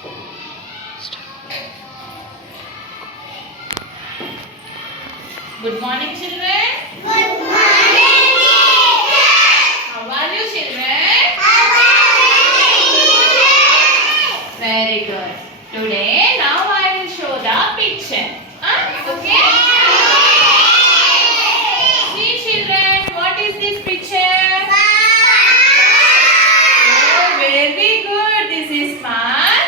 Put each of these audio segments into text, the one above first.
Good morning, children. Good morning, teacher. How are you, children? How are you, teacher? Very good. Today, now I will show the picture. Okay? See, children, what is this picture? Oh, very good. This is park.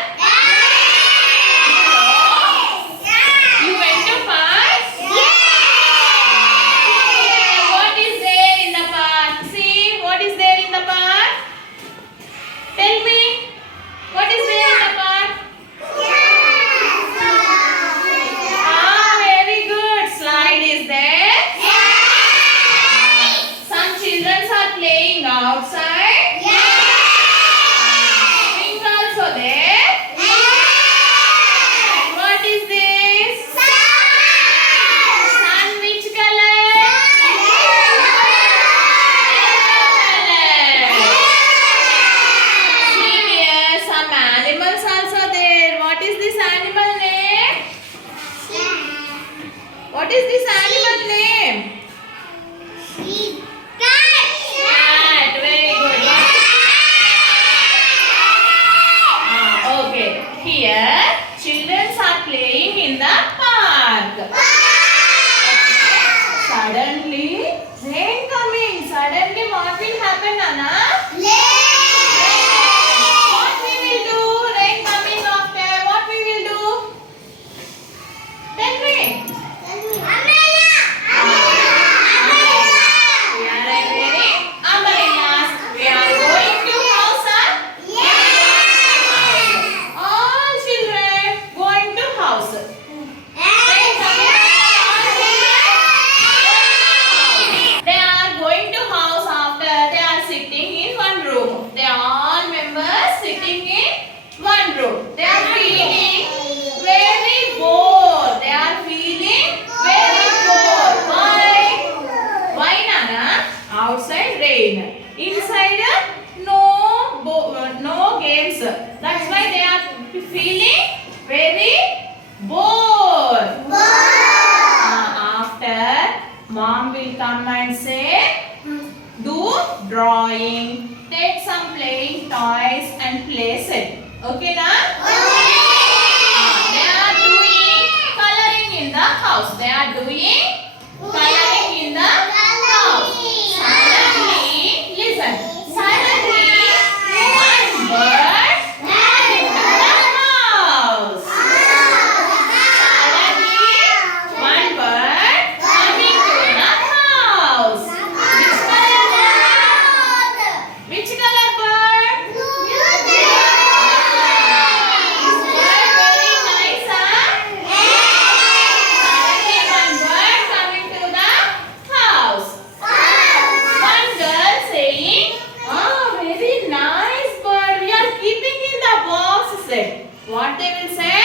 You went to park? What is there in the park? See, what is there in the park? Tell me, what is there in the park? Very good. Slide is there. Some children are playing outside. Swing also there. And what is this? Sun which color? See here, some animals also there. What is this animal name? What is this animal name? Cat. Very good. Okay. Here, children are playing in the park. Suddenly, rain coming. Suddenly, what will happen, Anna? What we will do? Rain coming after. What we will do? Tell me. We are wearing umbrellas. We are going to house. All children going to house. Rain coming. They are going to house after they are sitting in one room. They are all members sitting in one room. They are feeling very bored. They are feeling very bored. Why? Why, Nana? Outside rain. Inside no games. That's why they are feeling very bored. After mom will come and say, do drawing, take some playing toys and place it. Okay, na? They are doing coloring in the house. They are doing coloring in the house. Suddenly, listen. Suddenly, one bird came into the house. Suddenly, one bird coming to the house. Which color bird? Very nice, Suddenly, one bird coming to the house. One girl saying, very nice bird. We are keeping in the box. Said. What they will say?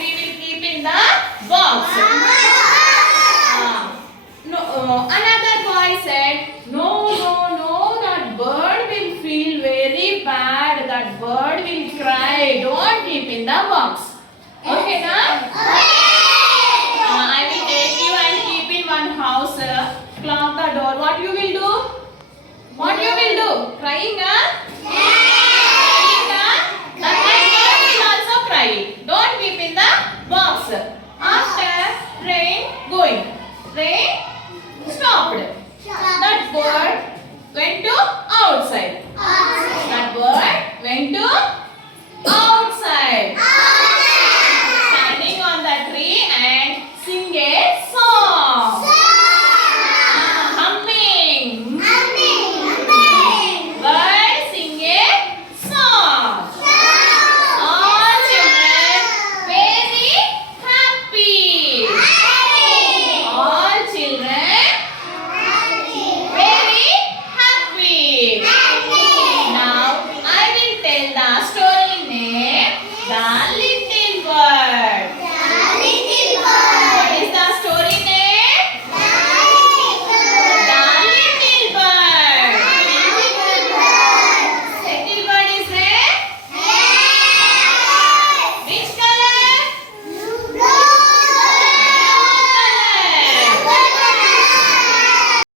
We will keep in the box. No, another boy said, no, that bird will feel very bad. That bird will cry. Don't keep in the box. Okay, na? I will take you and keep in one house. Clock the door. What you will do? What you will do? Crying,